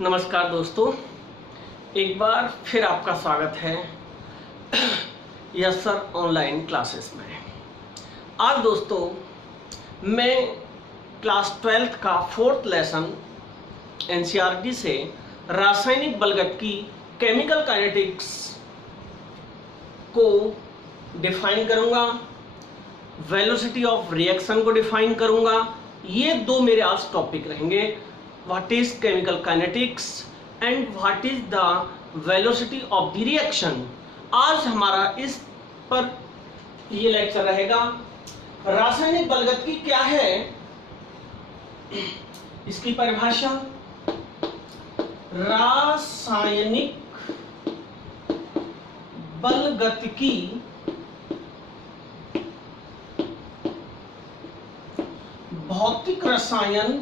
नमस्कार दोस्तों, एक बार फिर आपका स्वागत है यस सर ऑनलाइन क्लासेस में। आज दोस्तों मैं क्लास 12th का 4th लेसन एनसीईआरटी से रासायनिक बलगत की केमिकल काइनेटिक्स को डिफाइन करूंगा, वेलोसिटी ऑफ रिएक्शन को डिफाइन करूंगा। ये दो मेरे आज टॉपिक रहेंगे, what is chemical kinetics and what is the velocity of the reaction. आज हमारा इस पर ये लेक्चर रहेगा। रासायनिक बलगत की क्या है, इसकी परिभाषा। रासायनिक बलगत की भौतिक रसायन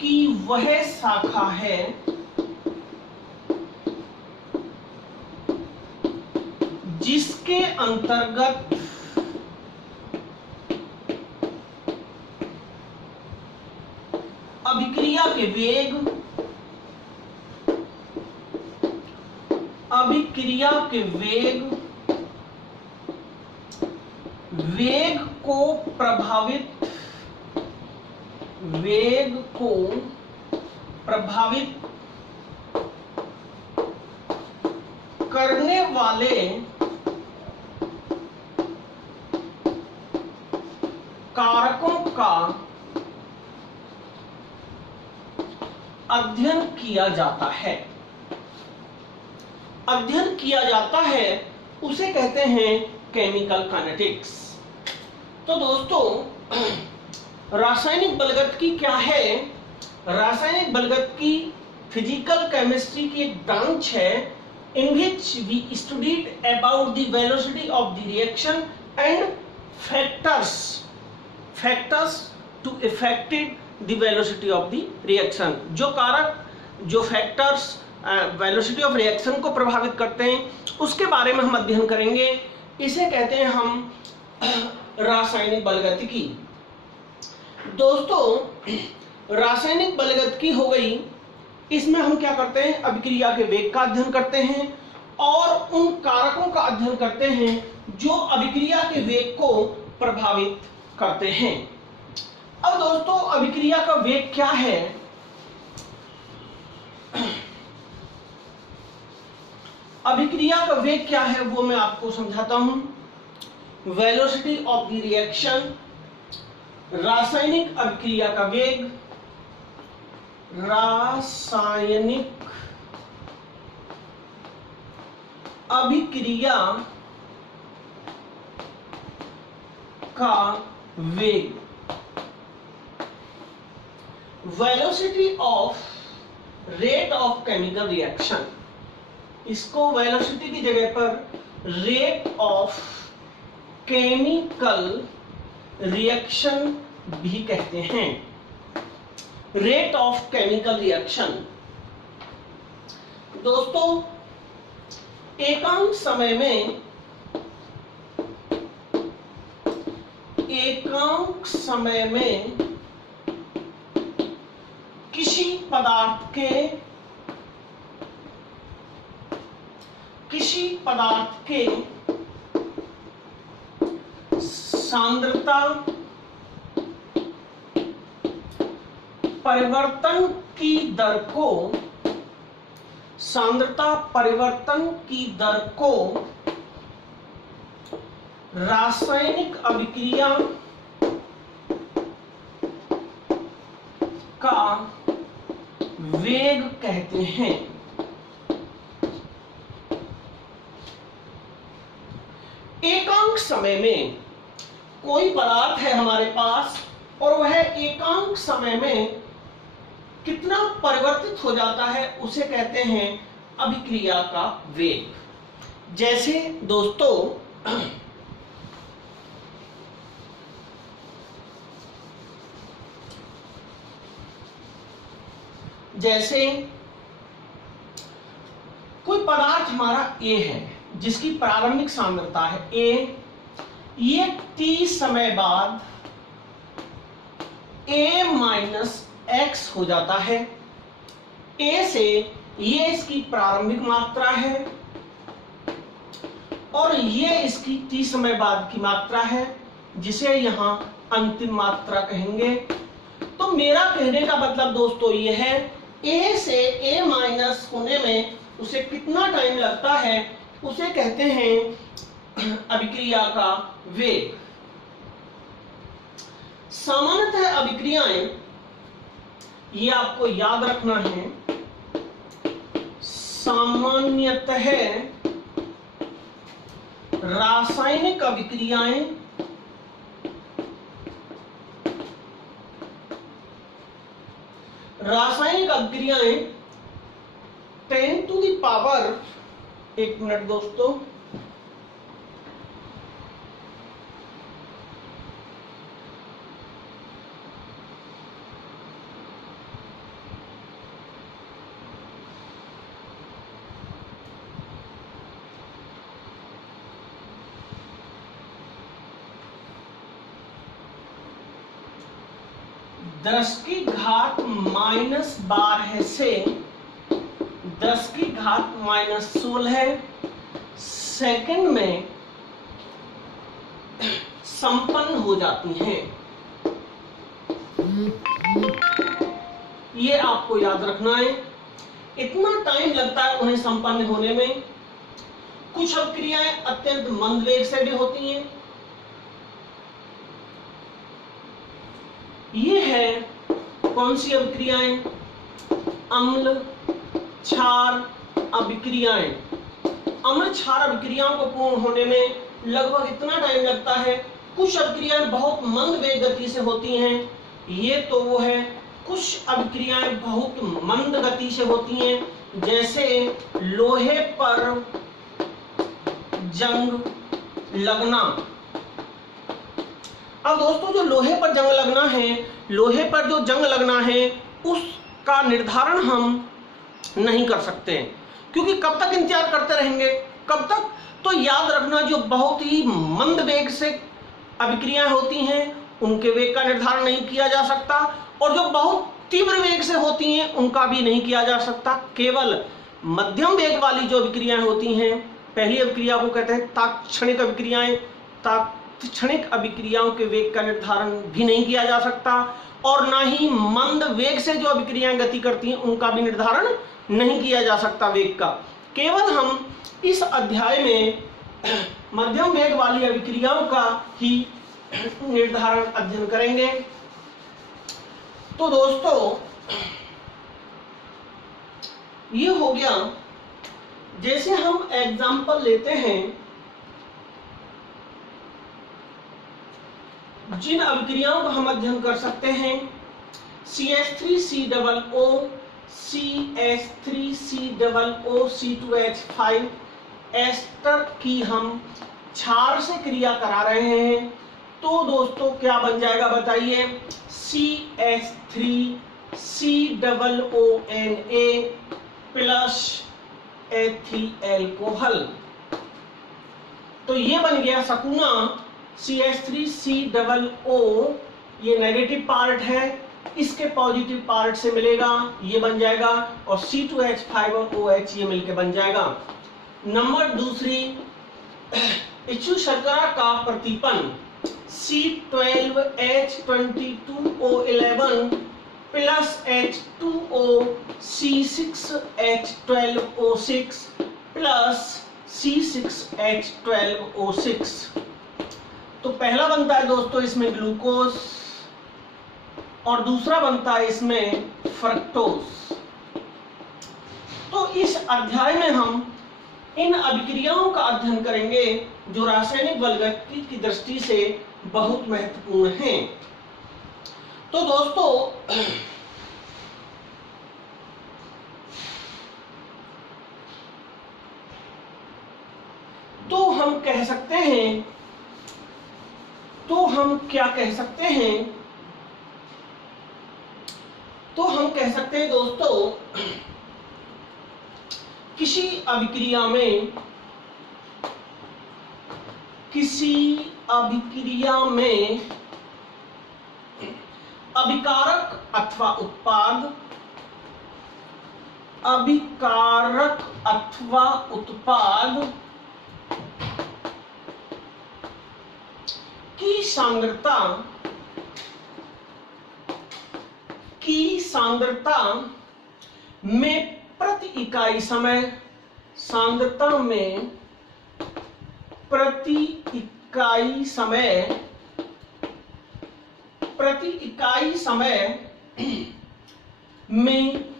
की वह शाखा है जिसके अंतर्गत अभिक्रिया के वेग को प्रभावित करने वाले कारकों का अध्ययन किया जाता है, उसे कहते हैं केमिकल काइनेटिक्स। तो दोस्तों रासायनिक बलगत की क्या है? रासायनिक बलगत की फिजिकल केमिस्ट्री की एक ब्रांच है in which we studied about the velocity of the reaction and factors to affected the velocity of the reaction। जो कारक, जो फैक्टर्स वेलोसिटी ऑफ रिएक्शन को प्रभावित करते हैं, उसके बारे में हम अध्ययन करेंगे। इसे कहते हैं हम रासायनिक बलगतिकी। दोस्तों रासायनिक बलगत की हो गई, इसमें हम क्या करते हैं, अभिक्रिया के वेग का अध्ययन करते हैं और उन कारकों का अध्ययन करते हैं जो अभिक्रिया के वेग को प्रभावित करते हैं। अब दोस्तों अभिक्रिया का वेग क्या है? अभिक्रिया का वेग क्या है वो मैं आपको समझाता हूं। वेलोसिटी ऑफ द रिएक्शन, रासायनिक अभिक्रिया का वेग, रासायनिक अभिक्रिया का वेग, velocity of rate of chemical reaction. इसको वेलोसिटी की जगह पर रेट ऑफ केमिकल रिएक्शन भी कहते हैं। रेट ऑफ केमिकल रिएक्शन दोस्तों एकांक समय में किसी पदार्थ के सांद्रता परिवर्तन की दर को रासायनिक अभिक्रिया का वेग कहते हैं। एकांक समय में कोई पदार्थ है हमारे पास और वह एकांक समय में कितना परिवर्तित हो जाता है, उसे कहते हैं अभिक्रिया का वेग। जैसे दोस्तों जैसे कोई पदार्थ हमारा A है जिसकी प्रारंभिक सांद्रता है A, ये t समय बाद a माइनस एक्स हो जाता है। a से ये इसकी प्रारंभिक मात्रा है और ये इसकी t समय बाद की मात्रा है, जिसे यहां अंतिम मात्रा कहेंगे। तो मेरा कहने का मतलब दोस्तों ये है, a से a माइनस होने में उसे कितना टाइम लगता है, उसे कहते हैं अभिक्रिया का वेग। सामान्यतः अभिक्रियाएं, ये आपको याद रखना है, सामान्यतः रासायनिक अभिक्रियाएं रासायनिक अभिक्रियाएं 10 टू द पावर, एक मिनट दोस्तों, दस की घात -12 से 10 की घात -16 सेकंड में संपन्न हो जाती हैं। ये आपको याद रखना है, इतना टाइम लगता है उन्हें संपन्न होने में। कुछ अभिक्रियाएं अत्यंत मंद वेग से भी होती हैं। ये है कौन सी अभिक्रियाएं? अम्ल क्षार अभिक्रियाएं। अम्ल क्षार अभिक्रियाओं को पूर्ण होने में लगभग इतना टाइम लगता है। कुछ अभिक्रियाएं बहुत मंद वेग गति से होती हैं, ये तो वो है। कुछ अभिक्रियाएं बहुत मंद गति से होती हैं, जैसे लोहे पर जंग लगना। अब दोस्तों, जो लोहे पर जंग लगना है, लोहे पर जो जंग लगना है उसका निर्धारण हम नहीं कर सकते, क्योंकि कब तक इंतजार करते रहेंगे, कब तक? तो याद रखना, जो बहुत ही मंद वेग से अभिक्रियाएं होती हैं उनके वेग का निर्धारण नहीं किया जा सकता, और जो बहुत तीव्र वेग से होती हैं उनका भी नहीं किया जा सकता। केवल मध्यम वेग वाली जो अभिक्रियाएं होती हैं, पहली अभिक्रिया को कहते हैं तात्क्षणिक अभिक्रियाएं। तात्क्षणिक अभिक्रियाओं के वेग का निर्धारण भी नहीं किया जा सकता, और ना ही मंद वेग से जो अभिक्रियाएं गति करती हैं उनका भी निर्धारण नहीं किया जा सकता वेग का। केवल हम इस अध्याय में मध्यम वेग वाली अभिक्रियाओं का ही निर्धारण अध्ययन करेंगे। तो दोस्तों, ये हो गया। जैसे हम एग्जाम्पल लेते हैं, जिन अभिक्रियाओं का हम अध्ययन कर सकते हैं, CH3COO, CH3COO, C2H5 एस्टर की हम क्षार से क्रिया करा रहे हैं, तो दोस्तों क्या बन जाएगा बताइए? CH3COONA plus ethyl alcohol. तो ये बन गया सकुना CH3COO, ये नेगेटिव पार्ट है, इसके पॉजिटिव पार्ट से मिलेगा, ये बन जाएगा, और C2H5 और OH ये मिलके बन जाएगा। नंबर दूसरी, इच्छु शर्करा का प्रतिपन C12H22O11 plus H2O C6H12O6 plus C6H12O6। तो पहला बनता है दोस्तों इसमें ग्लूकोज, और दूसरा बनता है इसमें फ्रक्टोज। तो इस अध्याय में हम इन अभिक्रियाओं का अध्ययन करेंगे जो रासायनिक बलगति की दृष्टि से बहुत महत्वपूर्ण हैं। तो दोस्तों, तो हम कह सकते हैं, तो हम क्या कह सकते हैं? तो हम कह सकते हैं दोस्तों, किसी अभिक्रिया में किसी अभिक्रिया में अभिकारक अथवा उत्पाद, अभिकारक अथवा उत्पाद की सांद्रता में प्रति इकाई समय, सांद्रता में प्रति इकाई समय में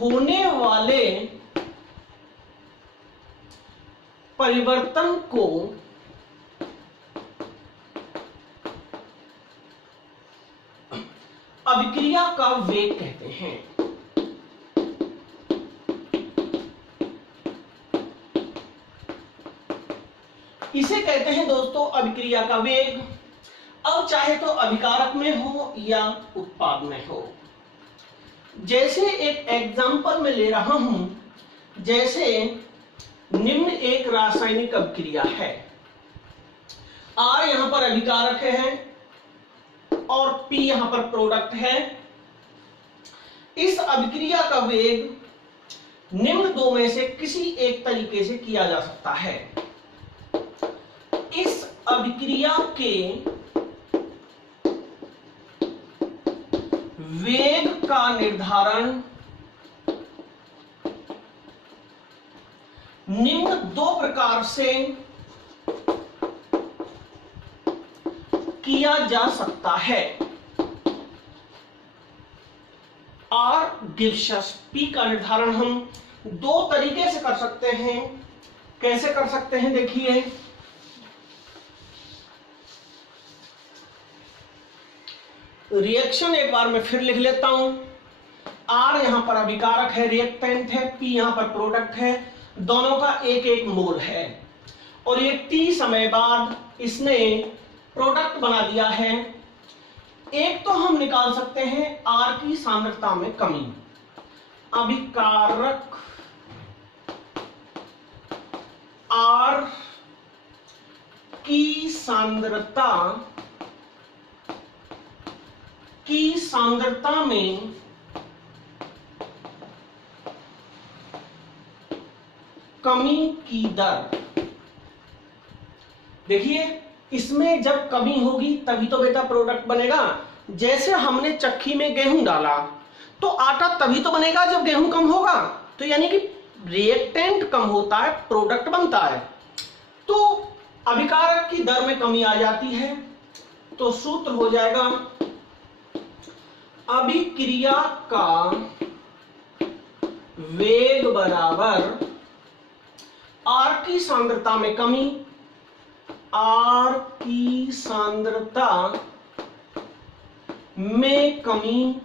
होने वाले परिवर्तन को अभिक्रिया का वेग कहते हैं। इसे कहते हैं दोस्तों अभिक्रिया का वेग। अब चाहे तो अभिकारक में हो या उत्पाद में हो। जैसे एक एग्जांपल में ले रहा हूं, जैसे निम्न एक रासायनिक अभिक्रिया है, R यहां पर अभिकारक है और P यहां पर प्रोडक्ट है। इस अभिक्रिया का वेग निम्न दो में से किसी एक तरीके से किया जा सकता है। इस अभिक्रिया के वेग का निर्धारण निम्न दो प्रकार से किया जा सकता है। R gives us P का निर्धारण हम दो तरीके से कर सकते हैं। कैसे कर सकते हैं देखिए, रिएक्शन एक बार मैं फिर लिख लेता हूं। R यहां पर अभिकारक है, रिएक्टेंट है, P यहां पर प्रोडक्ट है, दोनों का एक एक मोल है और ये T समय बाद इसने प्रोडक्ट बना दिया है। एक तो हम निकाल सकते हैं R की सांद्रता में कमी। अभिकारक R की सांद्रता में कमी की दर। देखिए इसमें जब कमी होगी तभी तो बेटा प्रोडक्ट बनेगा। जैसे हमने चक्की में गेहूं डाला तो आटा तभी तो बनेगा जब गेहूं कम होगा। तो यानी कि रिएक्टेंट कम होता है, प्रोडक्ट बनता है। तो अभिकारक की दर में कमी आ जाती है, तो सूत्र हो जाएगा अभिक्रिया का वेग बराबर R की सांद्रता में कमी, R की सांद्रता में कमी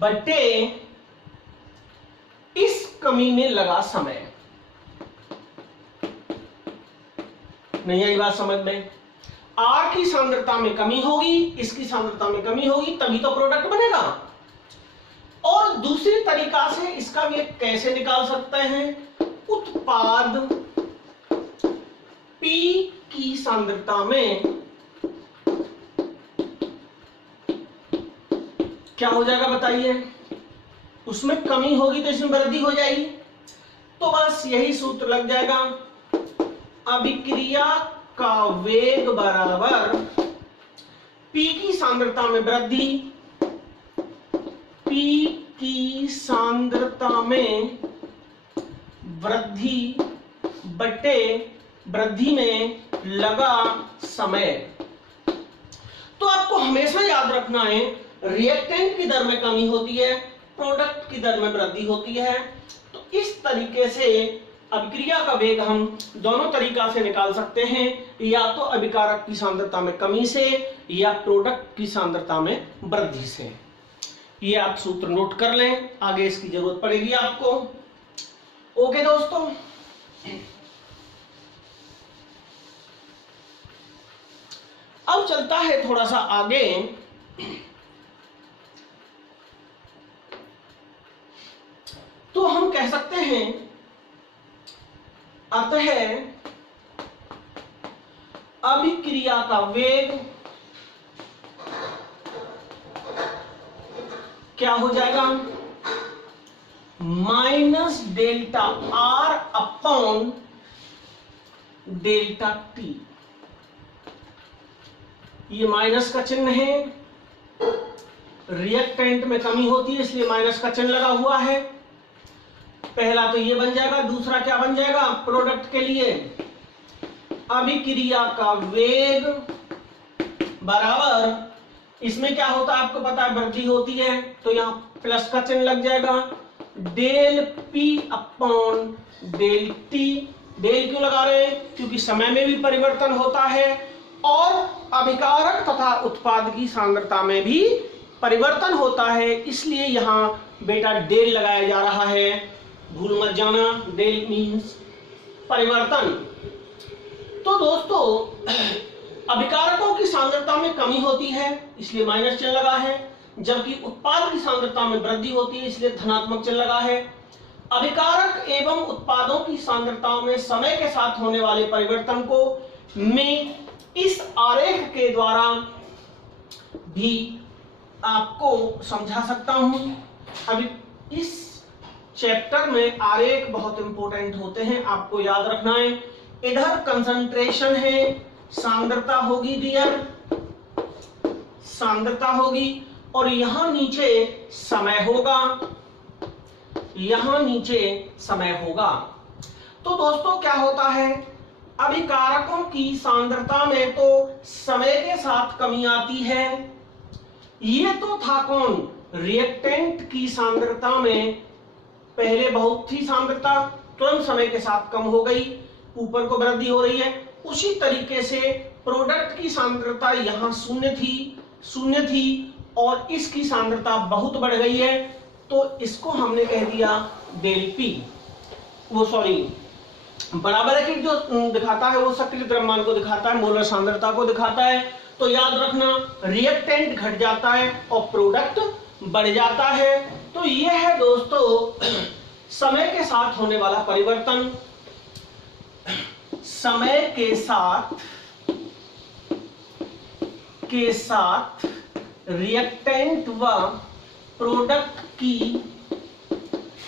बटे इस कमी में लगा समय। नहीं आई बात समझ में? R की सांद्रता में कमी होगी, इसकी सांद्रता में कमी होगी, तभी तो प्रोडक्ट बनेगा। और दूसरी तरीका से इसका वेग कैसे निकाल सकते हैं? उत्पाद P की सांद्रता में क्या हो जाएगा बताइए? उसमें कमी होगी तो इसमें वृद्धि हो जाएगी। तो बस यही सूत्र लग जाएगा, अभिक्रिया का वेग बराबर P की सांद्रता में वृद्धि, P की सांद्रता में वृद्धि बटे वृद्धि में लगा समय। तो आपको हमेशा याद रखना है, रिएक्टेंट की दर में कमी होती है, प्रोडक्ट की दर में वृद्धि होती है। तो इस तरीके से अभिक्रिया का वेग हम दोनों तरीका से निकाल सकते हैं, या तो अभिकारक की सांद्रता में कमी से या प्रोडक्ट की सांद्रता में वृद्धि से। ये आप सूत्र नोट कर लें, आगे इसकी जरूरत पड़ेगी आपको। ओके दोस्तों, अब चलता है थोड़ा सा आगे। तो हम कह सकते हैं अतः अभिक्रिया का वेग क्या हो जाएगा, minus delta R upon delta T. ये माइनस का चिन्ह है, रिएक्टेंट में कमी होती है इसलिए माइनस का चिन्ह लगा हुआ है। पहला तो ये बन जाएगा, दूसरा क्या बन जाएगा, प्रोडक्ट के लिए अभिक्रिया का वेग बराबर, इसमें क्या होता है आपको पता है, वृद्धि होती है तो यहां प्लस का चिन्ह लग जाएगा, del p upon del t. Del क्यों लगा रहे हैं, क्योंकि समय में भी परिवर्तन होता है और अभिकारक तथा उत्पाद की सांद्रता में भी परिवर्तन होता है, इसलिए यहां बेटा डेल लगाया जा रहा है, भूल मत जाना। डेल मीन्स परिवर्तन। तो दोस्तों अभिकारकों की सांद्रता में कमी होती है इसलिए माइनस चिन्ह लगा है, जबकि उत्पाद की सांद्रता में वृद्धि होती है इसलिए धनात्मक चिन्ह लगा है। अभिकारक एवं उत्पादों की सांद्रताओं में समय के साथ होने वाले परिवर्तन को मैं इस आरेख के द्वारा भी आपको समझा सकता हूं। अभी इस चैप्टर में आरेख बहुत इंपॉर्टेंट होते हैं, आपको याद रखना है। इधर कंसंट्रेशन है, सांद्रता होगी डियर, सांद्रता होगी, और यहां नीचे समय होगा, यहां नीचे समय होगा। तो दोस्तों क्या होता है, अभिकारकों की सांद्रता में तो समय के साथ कमी आती है। ये तो था कौन, रिएक्टेंट की सांद्रता में पहले बहुत थी सांद्रता, तुरंत समय के साथ कम हो गई, ऊपर को वृद्धि हो रही है। उसी तरीके से प्रोडक्ट की सांद्रता यहां शून्य थी और इसकी सांद्रता बहुत बढ़ गई है, तो इसको हमने कह दिया डेल पी। वो सॉरी, बराबर है कि जो दिखाता है वो सक्रिय द्रव्यमान को दिखाता है, मोलर सांद्रता को दिखाता है। तो याद रखना, रिएक्टेंट घट जाता है और प्रोडक्ट बढ़ जाता है। तो ये है दोस्तों समय के साथ होने वाला परिवर्तन। समय के साथ रिएक्टेंट व प्रोडक्ट की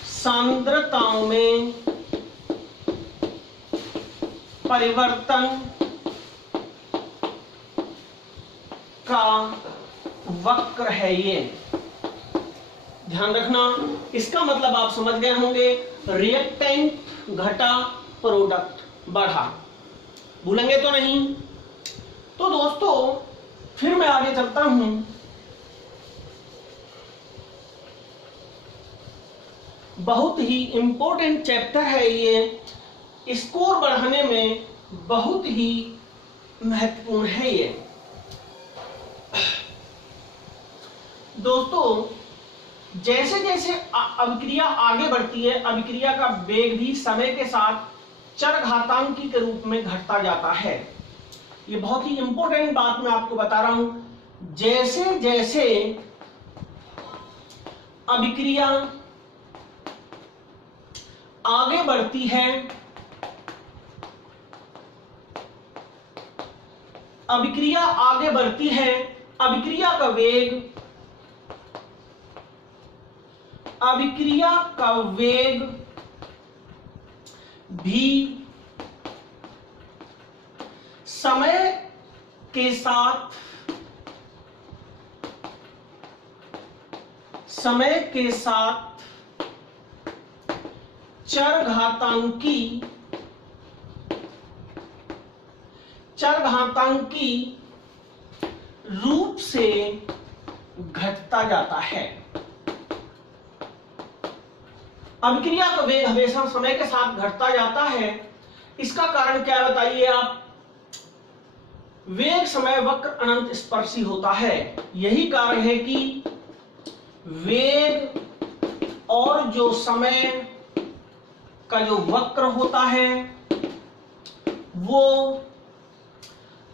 सांद्रताओं में परिवर्तन का वक्र है ये, ध्यान रखना। इसका मतलब आप समझ गए होंगे, रिएक्टेंट घटा प्रोडक्ट बढ़ा, भूलेंगे तो नहीं। तो दोस्तों फिर मैं आगे चलता हूं। बहुत ही इंपॉर्टेंट चैप्टर है ये, स्कोर बढ़ाने में बहुत ही महत्वपूर्ण है ये। दोस्तों जैसे जैसे अभिक्रिया आगे बढ़ती है, अभिक्रिया का वेग भी समय के साथ चरघातांकी के रूप में घटता जाता है। ये बहुत ही इंपॉर्टेंट बात मैं आपको बता रहा हूं। जैसे जैसे अभिक्रिया आगे बढ़ती है, अभिक्रिया आगे बढ़ती है, अभिक्रिया का वेग भी समय के साथ चरघातांकी रूप से घटता जाता है। अभिक्रिया का वेग हमेशा समय के साथ घटता जाता है। इसका कारण क्या बताइए आप? वेग समय वक्र अनंत स्पर्शी होता है। यही कारण है कि वेग और जो समय का जो वक्र होता है वो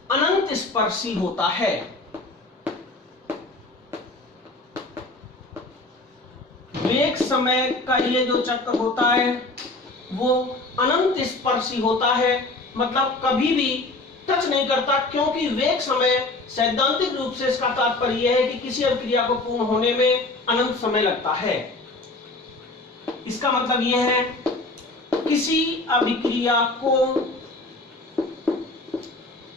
अनंत स्पर्शी होता है। वेग समय का ये जो चक्र होता है वो अनंत स्पर्शी होता है, मतलब कभी भी टच नहीं करता, क्योंकि वेग समय सैद्धांतिक रूप से इसका तात्पर्य यह है कि किसी अभिक्रिया को पूर्ण होने में अनंत समय लगता है। इसका मतलब यह है किसी अभिक्रिया को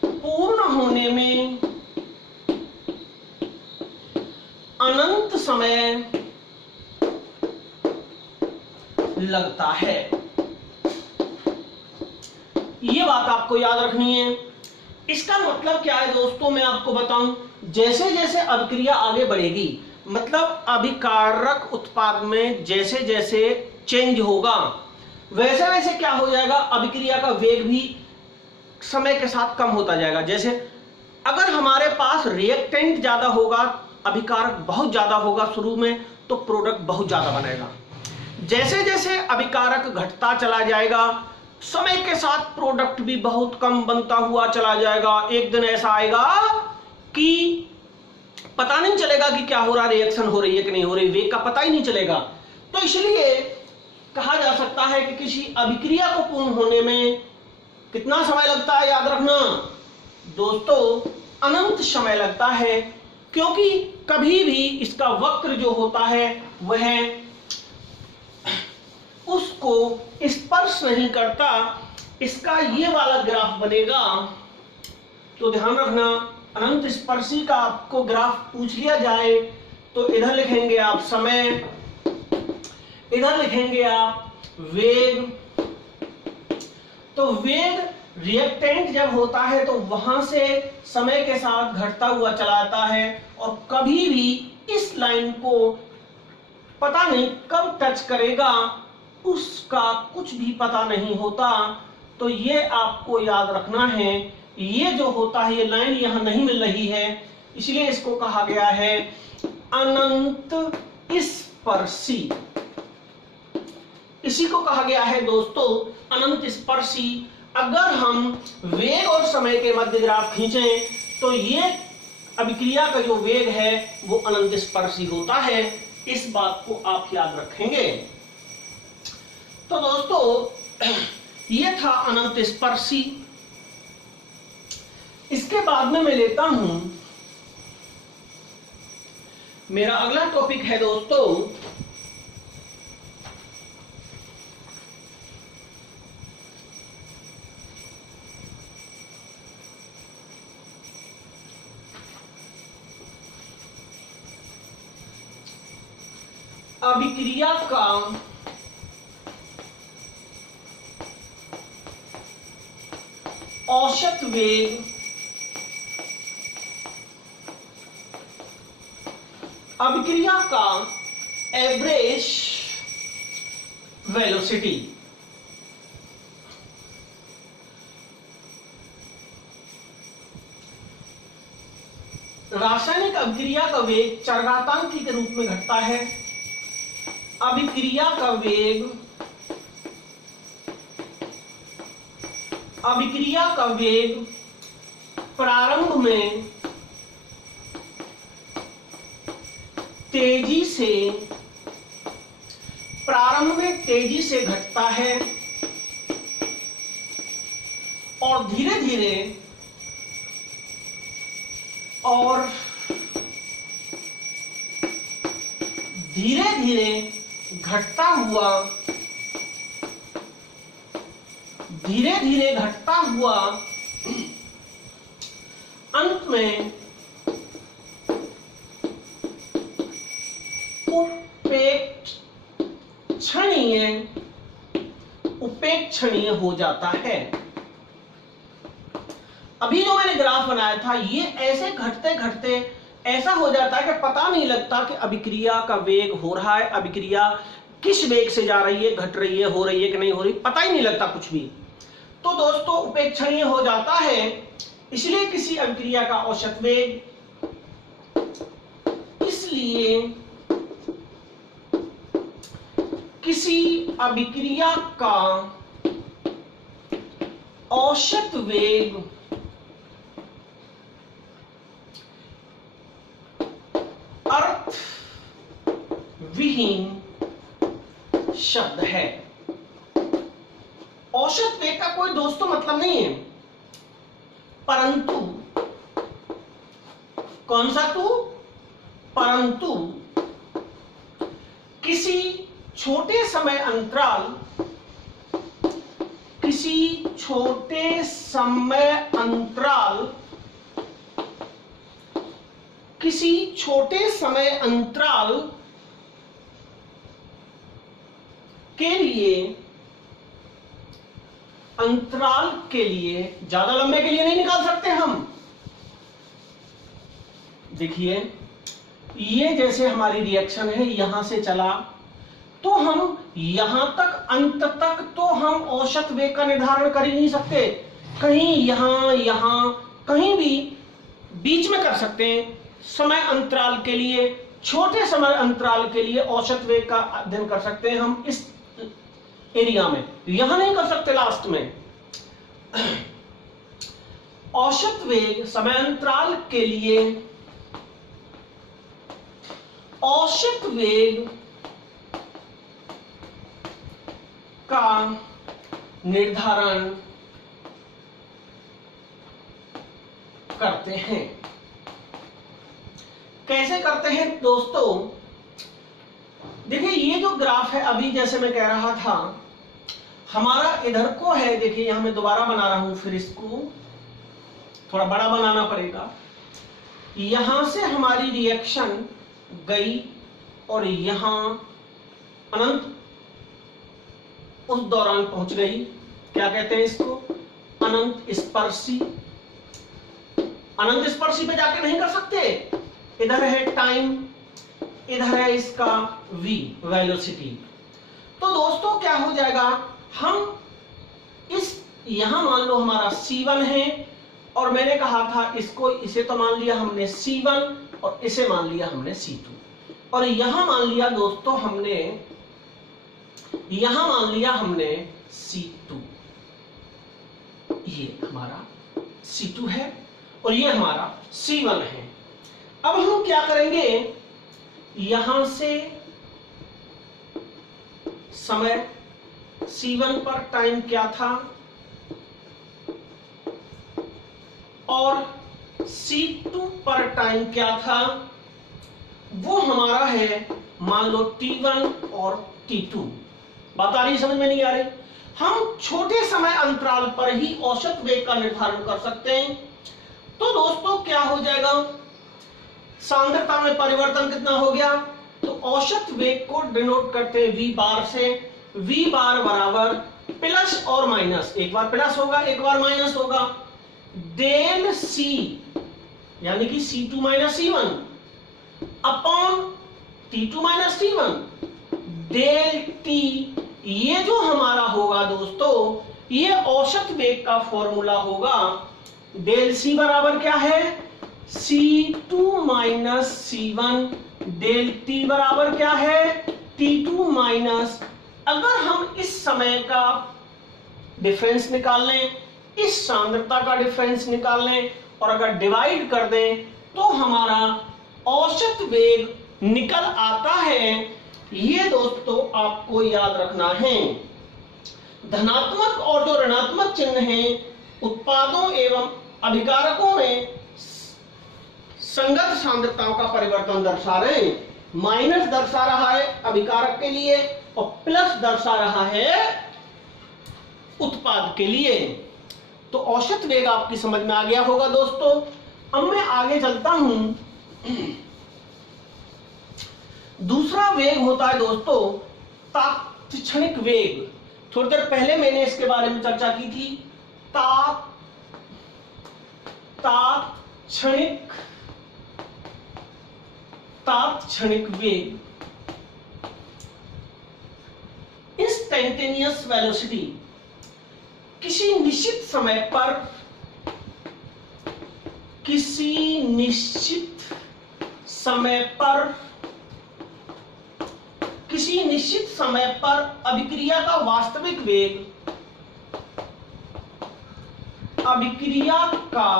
पूर्ण होने में अनंत समय लगता है। यह बात आपको याद रखनी है। इसका मतलब क्या है दोस्तों, मैं आपको बताऊं, जैसे जैसे अभिक्रिया आगे बढ़ेगी, मतलब अभिकारक उत्पाद में जैसे जैसे चेंज होगा, वैसे वैसे क्या हो जाएगा, अभिक्रिया का वेग भी समय के साथ कम होता जाएगा। जैसे अगर हमारे पास रिएक्टेंट ज्यादा होगा, अभिकारक बहुत ज्यादा होगा शुरू में, तो प्रोडक्ट बहुत ज्यादा बनेगा। जैसे जैसे अभिकारक घटता चला जाएगा, समय के साथ प्रोडक्ट भी बहुत कम बनता हुआ चला जाएगा। एक दिन ऐसा आएगा कि पता नहीं चलेगा कि क्या हो रहा, रिएक्शन हो रही है कि नहीं हो रही, वेग का पता ही नहीं चलेगा। तो इसलिए कहा जा सकता है कि किसी अभिक्रिया को पूर्ण होने में कितना समय लगता है, याद रखना दोस्तों, अनंत समय लगता है, क्योंकि कभी भी इसका वक्र जो होता है वह उसको स्पर्श नहीं करता। इसका ये वाला ग्राफ बनेगा, तो ध्यान रखना, अनंत स्पर्शी का आपको ग्राफ पूछ लिया जाए तो इधर लिखेंगे आप समय, इधर लिखेंगे आप वेग। तो वेग रिएक्टेंट जब होता है तो वहां से समय के साथ घटता हुआ चला आता है, और कभी भी इस लाइन को पता नहीं कब टच करेगा, उसका कुछ भी पता नहीं होता। तो ये आपको याद रखना है। ये जो होता है, ये लाइन यहां नहीं मिल रही है, इसलिए इसको कहा गया है अनंत स्पर्शी। इसी को कहा गया है दोस्तों अनंत स्पर्शी। अगर हम वेग और समय के मध्य ग्राफ खींचें तो ये अभिक्रिया का जो वेग है वो अनंत स्पर्शी होता है। इस बात को आप याद रखेंगे। तो दोस्तों ये था अनंत स्पर्शी। इसके बाद में मैं लेता हूं, मेरा अगला टॉपिक है दोस्तों अभिक्रिया का औसत वेग अभिक्रिया का एवरेज वेलोसिटी। रासायनिक अभिक्रिया का वेग चरघातांकी के रूप में घटता है। अभिक्रिया का वेग प्रारंभ में तेजी से घटता है और धीरे धीरे घटता हुआ अंत में उपेक्षणीय हो जाता है। अभी जो मैंने ग्राफ बनाया था, ये ऐसे घटते घटते ऐसा हो जाता है कि पता नहीं लगता कि अभिक्रिया का वेग हो रहा है, अभिक्रिया किस वेग से जा रही है, घट रही है, हो रही है कि नहीं हो रही, पता ही नहीं लगता कुछ भी। तो दोस्तों उपेक्षणीय हो जाता है। इसलिए किसी अभिक्रिया का औसत वेग, इसलिए किसी अभिक्रिया का औसत वेग अर्थ विहीन शब्द है। औसत वेग का कोई दोस्तों मतलब नहीं है। परंतु, कौन सा टू? परंतु किसी छोटे समय अंतराल, किसी छोटे समय अंतराल, किसी छोटे समय अंतराल के लिए, अंतराल के लिए, ज्यादा लंबे के लिए नहीं निकाल सकते हम। देखिए ये जैसे हमारी रिएक्शन है, यहां से चला तो हम यहां तक, अंत तक तो हम औसत वेग का निर्धारण कर ही नहीं सकते। कहीं यहां, यहां कहीं भी बीच में कर सकते हैं। समय अंतराल के लिए, छोटे समय अंतराल के लिए औसत वेग का अध्ययन कर सकते हैं हम इस एरिया में, यहां नहीं कर सकते लास्ट में। औसत वेग समय अंतराल के लिए, औसत वेग का निर्धारण करते हैं। कैसे करते हैं दोस्तों? देखिए ये जो ग्राफ है, अभी जैसे मैं कह रहा था, हमारा इधर को है। देखिए यहां मैं दोबारा बना रहा हूं, फिर इसको थोड़ा बड़ा बनाना पड़ेगा। यहां से हमारी रिएक्शन गई और यहां अनंत उस दौरान पहुंच गई। क्या कहते हैं इसको? अनंत स्पर्शी। अनंत स्पर्शी पे जाके नहीं कर सकते। इधर है टाइम, इधर है इसका v, वेलोसिटी। तो दोस्तों क्या हो जाएगा, हम इस, यहां मान लो हमारा c1 है, और मैंने कहा था इसको, इसे तो मान लिया हमने c1 और इसे मान लिया हमने c2, और यहां मान लिया दोस्तों हमने, यहां मान लिया हमने c2। ये हमारा c2 है और ये हमारा c1 है। अब हम क्या करेंगे, यहां से समय c1 पर टाइम क्या था और c2 पर टाइम क्या था, वो हमारा है मान लो t1 और t2। बात आ रही, समझ में नहीं आ रही? हम छोटे समय अंतराल पर ही औसत वेग का निर्धारण कर सकते हैं। तो दोस्तों क्या हो जाएगा, सांद्रता में परिवर्तन कितना हो गया, तो औसत वेग को डिनोट करते हैं v बार से। v बार बराबर प्लस और माइनस, एक बार प्लस होगा एक बार माइनस होगा, डेल c यानी कि c2 minus c1 upon t2 minus t1 del t। ये जो हमारा होगा दोस्तों, ये औसत वेग का फॉर्मूला होगा। डेल c बराबर क्या है, c2 minus c1, del t बराबर क्या है, t2 माइनस, अगर हम इस समय का डिफरेंस निकाल लें, इस सांद्रता का डिफरेंस निकाल लें और अगर डिवाइड कर दें तो हमारा औसत वेग निकल आता है। ये दोस्तों आपको याद रखना है। धनात्मक और जो ऋणात्मक चिन्ह हैं उत्पादों एवं अभिकारकों में संगत सांद्रताओं का परिवर्तन दर्शा रहे हैं। माइनस दर्शा रहा है अभिकारक के लिए और प्लस दर्शा रहा है उत्पाद के लिए। तो औसत वेग आपकी समझ में आ गया होगा दोस्तों। अब मैं आगे चलता हूं। दूसरा वेग होता है दोस्तों तात्क्षणिक वेग। थोड़ी देर पहले मैंने इसके बारे में चर्चा की थी। तात्क्षणिक वेग, इंस्टेंटेनियस वेलोसिटी, किसी निश्चित समय पर, किसी निश्चित समय पर, किसी निश्चित समय पर अभिक्रिया का वास्तविक वेग, अभिक्रिया का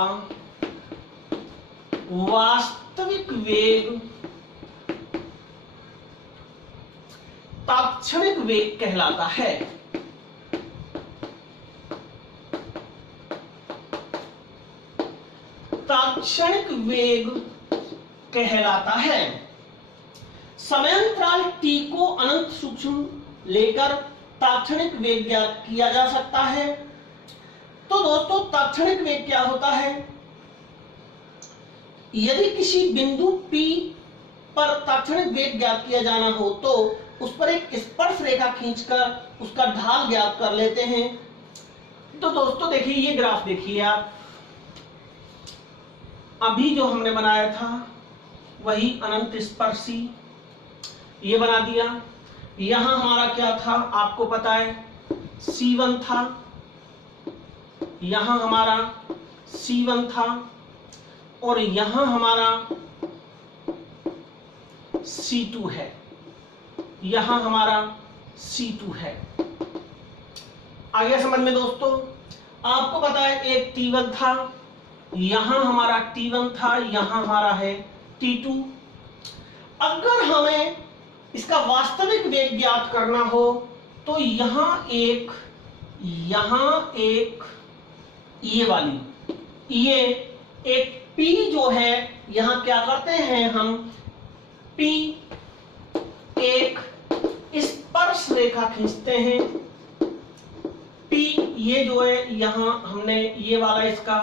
वास्तविक वेग तात्क्षणिक वेग कहलाता है। तात्क्षणिक वेग कहलाता है। समयांतराल t को अनंत सूक्ष्म लेकर तात्क्षणिक वेग ज्ञात किया जा सकता है। तो दोस्तों तात्क्षणिक वेग क्या होता है? यदि किसी बिंदु P पर तात्क्षणिक वेग ज्ञात किया जाना हो तो उस पर एक स्पर्श रेखा खींचकर उसका ढाल ज्ञात कर लेते हैं। तो दोस्तों देखिए ये ग्राफ देखिए आप, अभी जो हमने बनाया था वही अनंत स्पर्शी ये बना दिया। यहां हमारा क्या था आपको पता है, C1 था, यहां हमारा C1 था और यहां हमारा C2 है, यहां हमारा C2 है। आ गया समझ में दोस्तों? आपको पता है एक T1 था, यहां हमारा T1 था, यहां हमारा है T2। अगर हमें इसका वास्तविक वेग ज्ञात करना हो तो यहां एक ये वाली ये एक P जो है, यहां क्या करते हैं हम P एक स्पर्श रेखा खींचते हैं। P ये जो है यहां हमने ये वाला इसका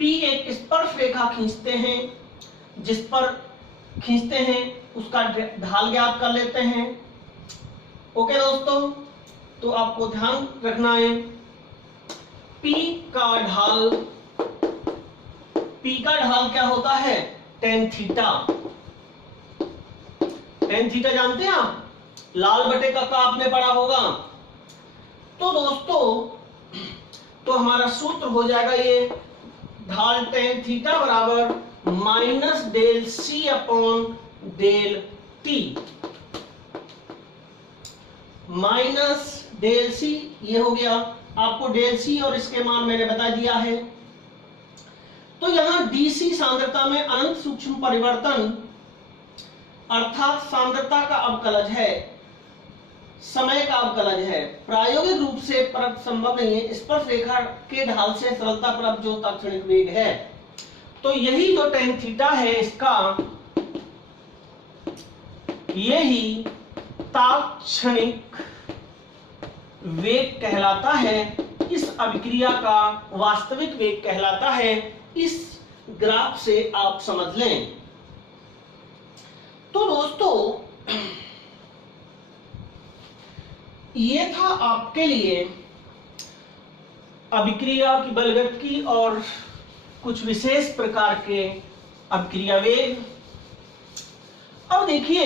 P एक स्पर्श रेखा खींचते हैं, जिस पर खींचते हैं उसका ढाल ज्ञात कर लेते हैं। ओके दोस्तों, तो आपको ध्यान रखना है P का ढाल क्या होता है? tan theta. tan थीटा जानते हैं आप, लाल बटे का आपने पढ़ा होगा। तो दोस्तों तो हमारा सूत्र हो जाएगा ये ढाल tan थीटा बराबर minus del C upon del T, minus del C ये हो गया। आपको डेल C और इसके मान मैंने बता दिया है। तो यहां DC सांद्रता में अनंत सूक्ष्म परिवर्तन अर्थात सांद्रता का अवकलज है, समय का अवकलज है, प्रायोगिक रूप से परख संभव नहीं है। स्पर्श रेखा के ढाल से सरलता प्राप्त जो तात्क्षणिक वेग है, तो यही जो tan थीटा है इसका यही तात्क्षणिक वेग कहलाता है। इस अभिक्रिया का वास्तविक वेग कहलाता है। इस ग्राफ से आप समझ लें। तो दोस्तों ये था आपके लिए अभिक्रिया की बलगत और कुछ विशेष प्रकार के अभिक्रिया वेग। अब देखिए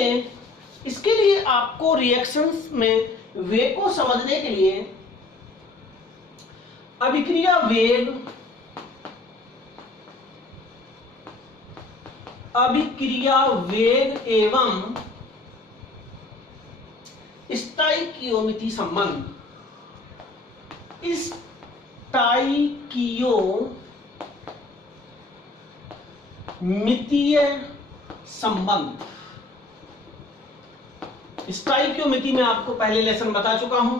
इसके लिए आपको रिएक्शंस में वेग को समझने के लिए अभिक्रिया वेग एवं स्टाइकियोमिति संबंध, स्टाइकियोमितीय संबंध। स्टाइकियोमिति में आपको पहले लेसन बता चुका हूं।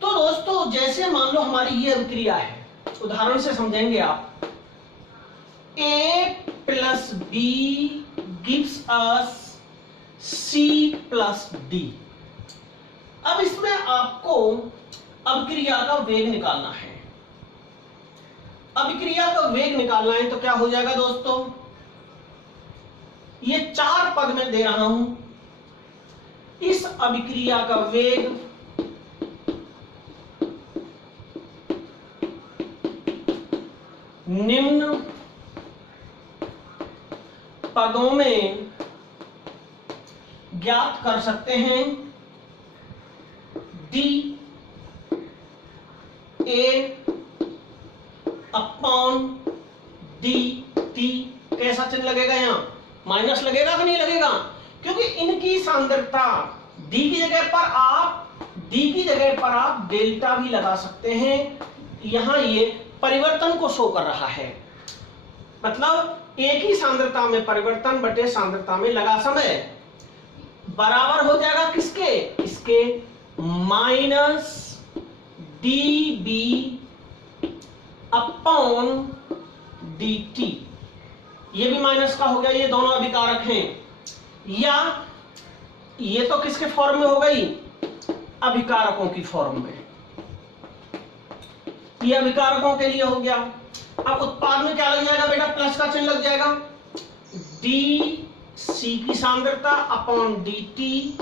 तो दोस्तों जैसे मान लो हमारी ये अभिक्रिया है, उदाहरण से समझेंगे आप। A plus B gives us C plus D। अब इसमें आपको अभिक्रिया का वेग निकालना है। अभिक्रिया का वेग निकालना है तो क्या हो जाएगा दोस्तों, ये 4 पद में दे रहा हूं। इस अभिक्रिया का वेग निम्न पदों में ज्ञात कर सकते हैं। D A upon D T. कैसा चिन्ह लगेगा? यहां माइनस लगेगा कि नहीं लगेगा? क्योंकि इनकी सांद्रता डी की जगह पर आप डेल्टा भी लगा सकते हैं। यहां ये परिवर्तन को शो कर रहा है, मतलब एक ही सांद्रता में परिवर्तन बटे सांद्रता में लगा समय बराबर हो जाएगा किसके? इसके minus d b upon D t, ये भी माइनस का हो गया, ये दोनों अभिकारक हैं। या ये तो किसके फॉर्म में हो गई, अभिकारकों की फॉर्म में, ये अभिकारकों के लिए हो गया। अब उत्पाद में क्या लग जाएगा बेटा, प्लस का चिन्ह लग जाएगा, डी सी की सांद्रता अपॉन डी टी,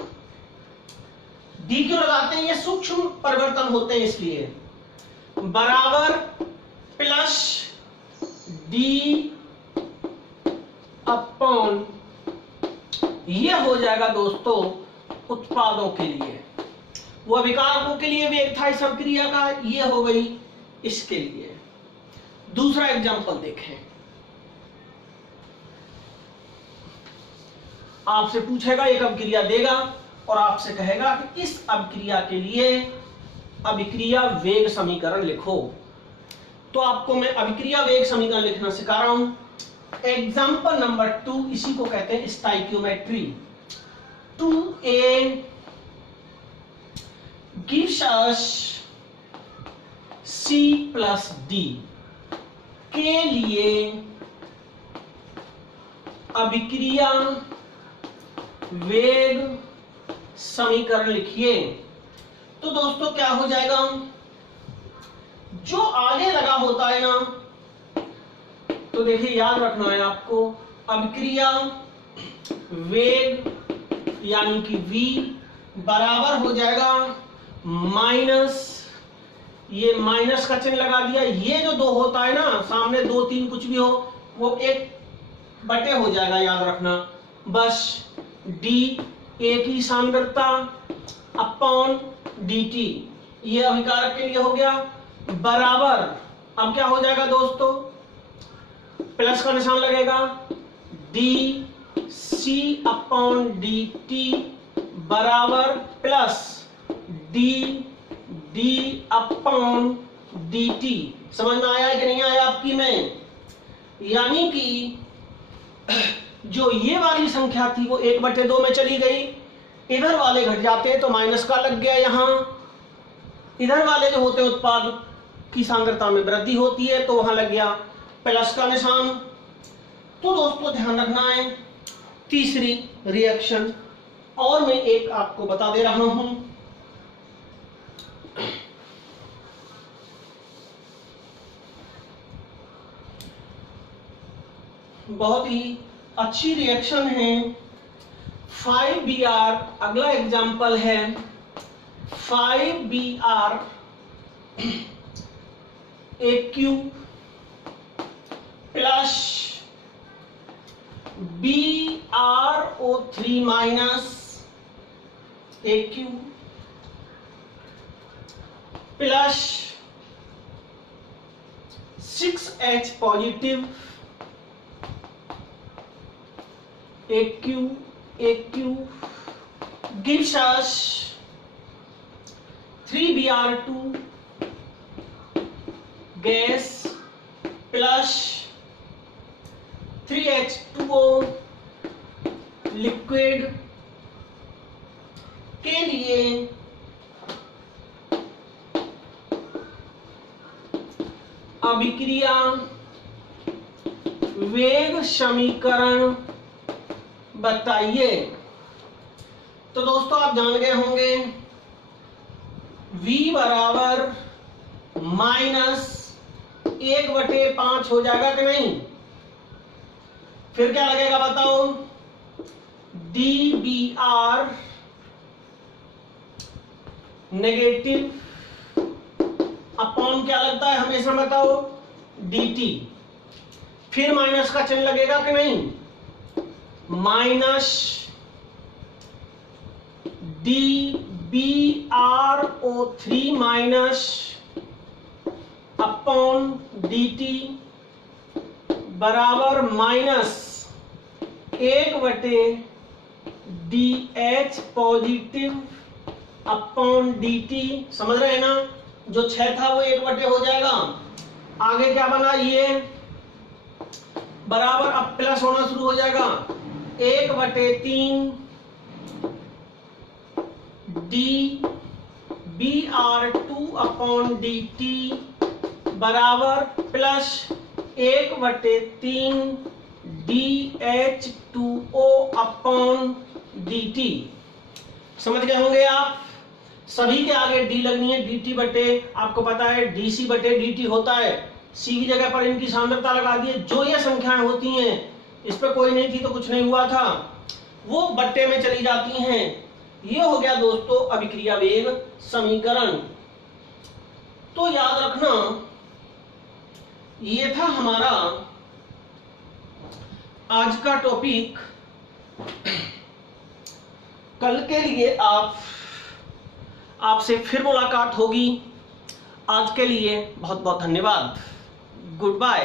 डी क्यों लगाते हैं, ये सूक्ष्म परिवर्तन होते हैं इसलिए, बराबर प्लस डी अपॉन, ये हो जाएगा दोस्तों उत्पादों के लिए, वो अभिकारकों के लिए वेग था इस अभिक्रिया का, ये हो गई इसके लिए। दूसरा एग्जांपल देखें, आपसे पूछेगा, एक अभिक्रिया देगा और आपसे कहेगा कि इस अभिक्रिया के लिए अभिक्रिया वेग समीकरण लिखो। तो आपको मैं अभिक्रिया वेग समीकरण लिखना सिखा रहा हूं। एग्जांपल नंबर 2, इसी को कहते हैं stoichiometry. 2a gives us C plus D के लिए अभिक्रिया वेग समीकरण लिखिए। तो दोस्तों क्या हो जाएगा, जो आगे लगा होता है ना, तो देखिए याद रखना है आपको, अभिक्रिया वेग यानी कि v बराबर हो जाएगा माइनस, ये माइनस का चिन्ह लगा दिया, ये जो दो होता है ना सामने, 2 3 कुछ भी हो, वो 1 बटे हो जाएगा, याद रखना बस, डी ए की सांद्रता अपॉन डी टी, ये अभिकारक के लिए हो गया, बराबर, अब क्या हो जाएगा दोस्तों, प्लस का निशान लगेगा, D C upon D T बराबर plus D D upon D T. समझ में आया है कि नहीं आया आपकी में, यानी कि जो ये वाली संख्या थी वो 1/2 में चली गई, इधर वाले घट जाते तो माइनस का लग गया, यहां इधर वाले जो होते उत्पाद की सांद्रता में वृद्धि होती है तो वहां लग गया प्लस का निशान। तो दोस्तों ध्यान रखना है। तीसरी रिएक्शन और मैं एक आपको बता दे रहा हूं, बहुत ही अच्छी रिएक्शन है, 5Br, अगला एग्जांपल है 5Br AQ plus BrO3 minus AQ plus 6H positive AQ gives us 3Br2 gas plus 3H2O liquid के लिए अभिक्रिया वेग समीकरण बताइए। तो दोस्तों आप जान गए होंगे v बराबर माइनस 1/5 हो जाएगा कि नहीं, फिर क्या लगेगा बताओ, dBr नेगेटिव अपॉन क्या लगता है हमेशा बताओ, dt, फिर माइनस का चिन्ह लगेगा कि नहीं, minus dBrO3 minus upon dt बराबर minus 1/DH positive upon dt। समझ रहे हैं ना, जो 6 था वो 1/, हो जाएगा। आगे क्या बना, ये बराबर अब प्लस होना शुरू हो जाएगा, 1/3 dBr2 अपॉन dt बराबर प्लस 1/3 DH2O अपॉन dt। समझ गए होंगे आप। सभी के आगे डी लगनी है, dt बटे आपको पता है dc बटे dt होता है। c की जगह पर इनकी सांद्रता लगा दी है। जो ये संख्याएं होती हैं, इस पे कोई नहीं थी तो कुछ नहीं हुआ था, वो बट्टे में चली जाती हैं। ये हो गया दोस्तों अभिक्रिया वेग समीकरण। तो याद रखना, ये था हमारा आज का टॉपिक। कल के लिए आपसे फिर मुलाकात होगी। आज के लिए बहुत बहुत धन्यवाद। Good bye.